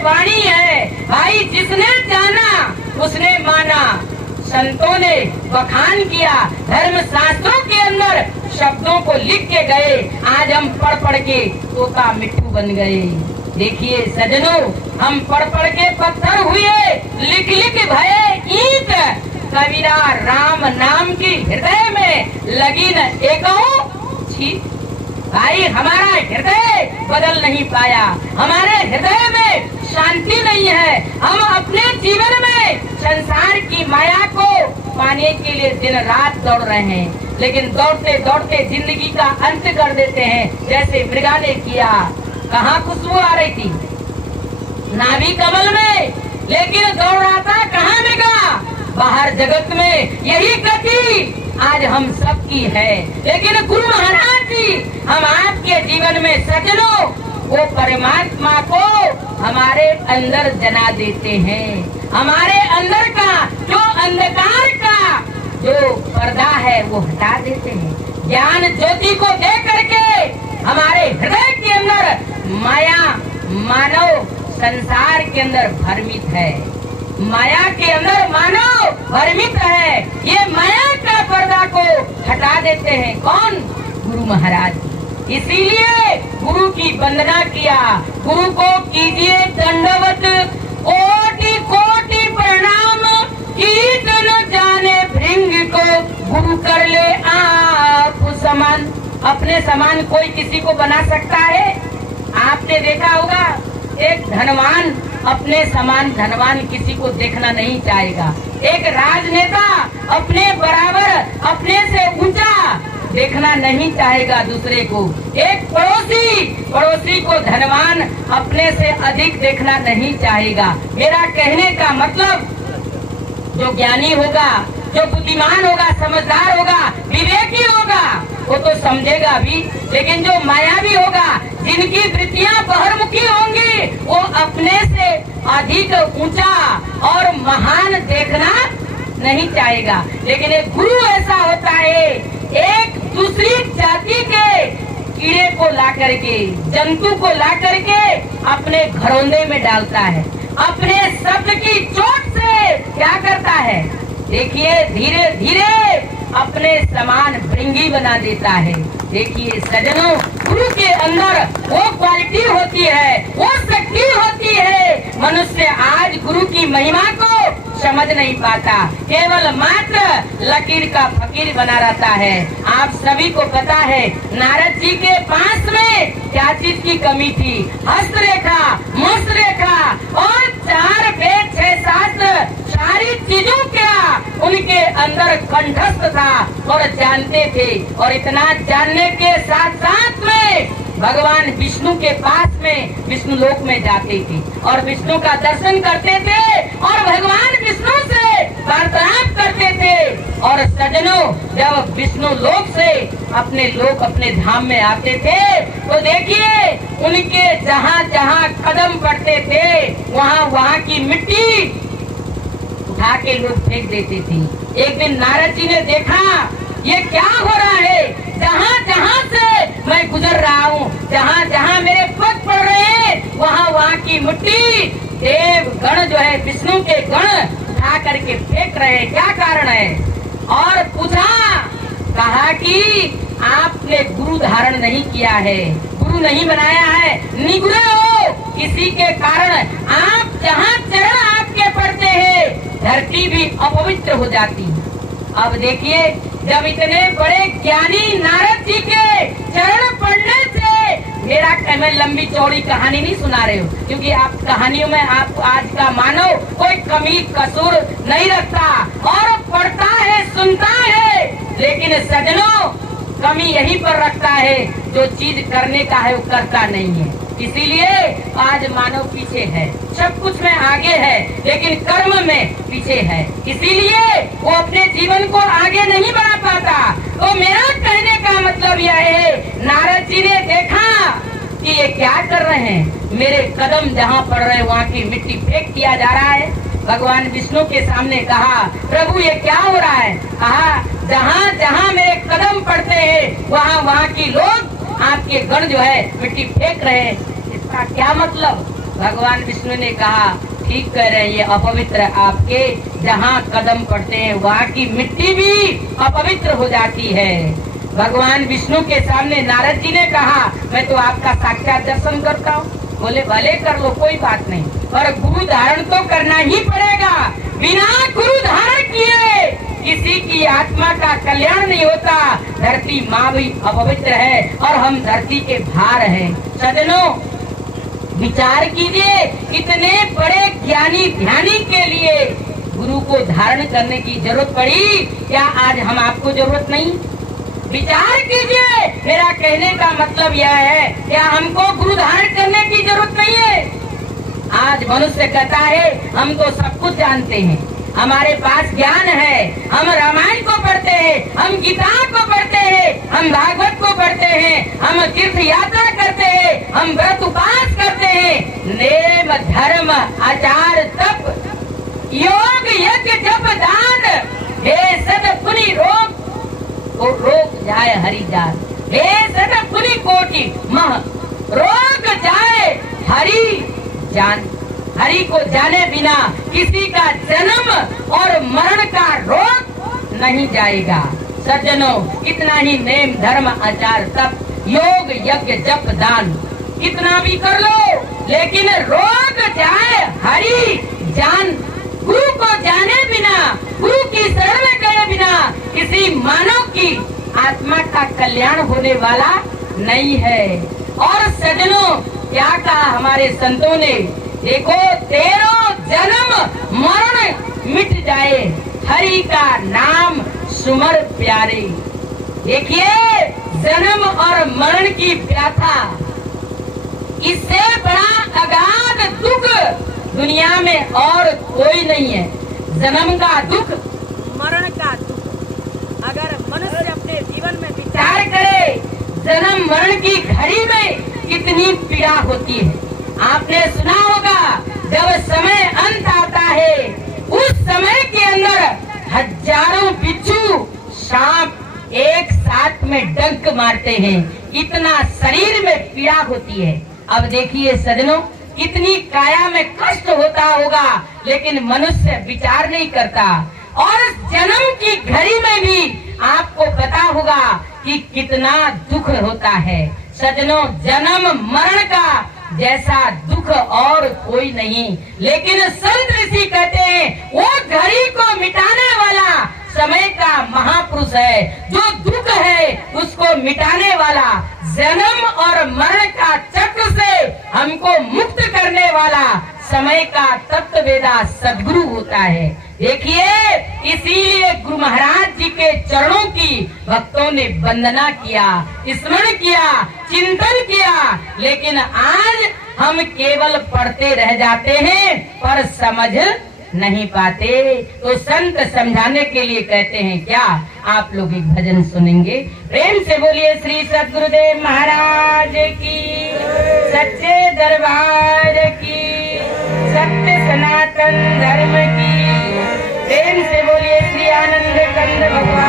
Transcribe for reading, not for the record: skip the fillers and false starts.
वाणी है भाई, जिसने जाना उसने माना। संतों ने बखान किया, धर्म शास्त्रों के अंदर शब्दों को लिख के गए, आज हम पढ़ पढ़ के तोता मिट्टू बन गए। देखिए सजनों, हम पढ़ पढ़ के पत्थर हुए, लिख लिख भये ईंट। कबीरा राम नाम की हृदय में लगी न एकहु छींट। भाई हमारा हृदय बदल नहीं पाया, हमारे हृदय में शांति नहीं है। हम अपने जीवन में संसार की माया को पाने के लिए दिन रात दौड़ रहे हैं, लेकिन दौड़ते दौड़ते जिंदगी का अंत कर देते हैं, जैसे मृगा ने किया। कहाँ खुशबू आ रही थी? नाभि कमल में, लेकिन दौड़ रहा था कहाँ मृगा? बाहर जगत में। यही गति आज हम सबकी है, लेकिन गुरु महाराज जी हम आपके जीवन में सजनों वो परमात्मा को हमारे अंदर जना देते हैं। हमारे अंदर का जो अंधकार का जो पर्दा है वो हटा देते हैं। ज्ञान ज्योति को दे करके हमारे हृदय के अंदर माया मानव संसार के अंदर भ्रमित है, माया के अंदर मानव भ्रमित है। ये माया का पर्दा को हटा देते हैं कौन? गुरु महाराज। इसीलिए गुरु की वंदना किया। गुरु को कीजिए दंडवत, कोटि कोटि प्रणाम। कीट न जाने भृंग को, गुरु कर ले आप समान। अपने समान कोई किसी को बना सकता है? आपने देखा होगा एक धनवान अपने समान धनवान किसी को देखना नहीं चाहेगा। एक राजनेता अपने बराबर, अपने से ऊंचा देखना नहीं चाहेगा दूसरे को। एक पड़ोसी को धनवान अपने से अधिक देखना नहीं चाहेगा। मेरा कहने का मतलब जो ज्ञानी होगा, जो बुद्धिमान होगा, समझदार होगा, विवेकी होगा, वो तो समझेगा भी, लेकिन जो मायावी होगा, जिनकी वृत्तियां बहिर्मुखी होंगी, वो अपने से अधिक ऊंचा और महान देखना नहीं चाहेगा। लेकिन एक गुरु ऐसा होता है, एक दूसरी जाति के कीड़े को ला करके, जंतु को ला करके अपने घरौंदे में डालता है। अपने शब्द की चोट से क्या करता है? देखिए धीरे धीरे अपने समान भृंगी बना देता है। देखिए सजनों, गुरु के अंदर वो क्वालिटी होती है, वो शक्ति होती है। मनुष्य आज गुरु की महिमा को समझ नहीं पाता, केवल मात्र लकीर का फकीर बना रहता है। आप सभी को पता है नारद जी के पास में क्या चीज की कमी थी? हस्तरेखा, मुखरेखा और 4 वेद 6 शास्त्र, सारी चीजों क्या उनके अंदर कंठस्थ था और जानते थे। और इतना जानने के साथ साथ में भगवान विष्णु के पास में विष्णु लोक में जाते थे और विष्णु का दर्शन करते थे और भगवान विष्णु से वार्तालाप करते थे। और सजनों, जब विष्णु लोक से अपने लोक, अपने धाम में आते थे, तो देखिए उनके जहाँ जहाँ कदम पड़ते थे, वहाँ वहाँ की मिट्टी उठा के लोग फेंक देते थे। एक दिन नारद जी ने देखा ये क्या हो रहा है? जहाँ जहाँ से मैं गुजर रहा हूँ, जहाँ जहाँ मेरे पग पड़ रहे हैं, वहाँ वहाँ की मिट्टी देव गण जो है, विष्णु के गण उठा करके फेंक रहे हैं। क्या कारण है? और पूछा, कहा कि आपने गुरु धारण नहीं किया है, गुरु नहीं बनाया है, निगुरे हो। किसी के कारण आप जहाँ चरण आपके पड़ते हैं, धरती भी अपवित्र हो जाती है। अब देखिए, जब इतने बड़े ज्ञानी नारद जी के चरण पड़ने से, मैं लंबी चौड़ी कहानी नहीं सुना रहे हो, क्योंकि आप कहानियों में आप आज का मानव कोई कमी कसूर नहीं रखता और पढ़ता है, सुनता है, लेकिन सजनों कमी यहीं पर रखता है, जो चीज करने का है वो करता नहीं है। इसीलिए आज मानव पीछे है, सब कुछ में आगे है, लेकिन कर्म में पीछे है। इसीलिए वो अपने जीवन को आगे नहीं बढ़ा पाता। तो मेरा कहने का मतलब यह है, नारद जी ने देखा कि ये क्या कर रहे हैं, मेरे कदम जहाँ पड़ रहे हैं वहाँ की मिट्टी फेंक दिया जा रहा है। भगवान विष्णु के सामने कहा, प्रभु ये क्या हो रहा है? कहा, जहाँ जहाँ मेरे कदम पड़ते हैं वहाँ की लोग, आपके गण जो है मिट्टी फेंक रहे हैं। इसका क्या मतलब? भगवान विष्णु ने कहा ठीक कह रहे हैं, ये अपवित्र आपके जहाँ कदम पड़ते हैं वहाँ की मिट्टी भी अपवित्र हो जाती है। भगवान विष्णु के सामने नारद जी ने कहा मैं तो आपका साक्षात दर्शन करता हूँ। बोले भले कर लो, कोई बात नहीं, पर गुरु धारण तो करना ही पड़ेगा। बिना गुरु धारण किए किसी की आत्मा का कल्याण नहीं होता। धरती माँ भी अपवित्र है और हम धरती के भार हैं। सज्जनों, विचार कीजिए, इतने बड़े ज्ञानी ध्यानी के लिए गुरु को धारण करने की जरूरत पड़ी, क्या आज हम आपको जरूरत नहीं? विचार कीजिए, मेरा कहने का मतलब यह है, क्या हमको गुरु धारण करने की जरूरत नहीं है? आज मनुष्य कहता है हम तो सब कुछ जानते हैं, हमारे पास ज्ञान है, हम रामायण को पढ़ते हैं, हम गीता को पढ़ते हैं, हम भागवत को पढ़ते हैं, हम तीर्थ यात्रा करते हैं, हम व्रत उपास करते हैं, नेम धर्म आचार तप योग यज्ञ जप दान, हे सद पुनि रोग जाए हरि जान, हे सद पुनि कोटि मह रोग जाए हरि जान। हरि को जाने बिना किसी का जन्म और मरण का रोग नहीं जाएगा। सज्जनों, इतना ही नेम धर्म आचार तप योग यज्ञ जप दान कितना भी कर लो, लेकिन रोग जाए हरि जान। गुरु को जाने बिना, गुरु की शरण में गए बिना किसी मानव की आत्मा का कल्याण होने वाला नहीं है। और सज्जनों, क्या कहा हमारे संतों ने, देखो तेरो जन्म मरण मिट जाए, हरि का नाम सुमर प्यारे। देखिए, जन्म और मरण की व्यथा, इससे बड़ा अगाध दुख दुनिया में और कोई नहीं है। जन्म का दुख, मरण का दुख। अगर मनुष्य अपने जीवन में विचार करे, जन्म मरण की घड़ी में कितनी पीड़ा होती है। आपने सुना होगा, जब समय अंत आता है, उस समय के अंदर हजारों बिच्छू सांप एक साथ में डंक मारते हैं, इतना शरीर में पीड़ा होती है। अब देखिए सज्जनों, कितनी काया में कष्ट होता होगा, लेकिन मनुष्य विचार नहीं करता। और जन्म की घड़ी में भी आपको पता होगा कि कितना दुख होता है। सज्जनों, जन्म मरण का जैसा दुख और कोई नहीं। लेकिन संत ऋषि कहते हैं, वो घड़ी को मिटाने वाला समय का महापुरुष है, जो दुख है उसको मिटाने वाला, जन्म और मरण का चक्र से हमको मुक्त करने वाला समय का तत्ववेदा सद्गुरु होता है। देखिए, इसीलिए गुरु महाराज जी के चरणों की भक्तों ने वंदना किया, स्मरण किया, चिंतन किया। लेकिन आज हम केवल पढ़ते रह जाते हैं पर समझ नहीं पाते। तो संत समझाने के लिए कहते हैं क्या, आप लोग एक भजन सुनेंगे। प्रेम से बोलिए श्री सद्गुरुदेव महाराज की, सच्चे दरबार की, सत्य सनातन धर्म की। प्रेम से बोलिए श्री आनंद कंद भगवान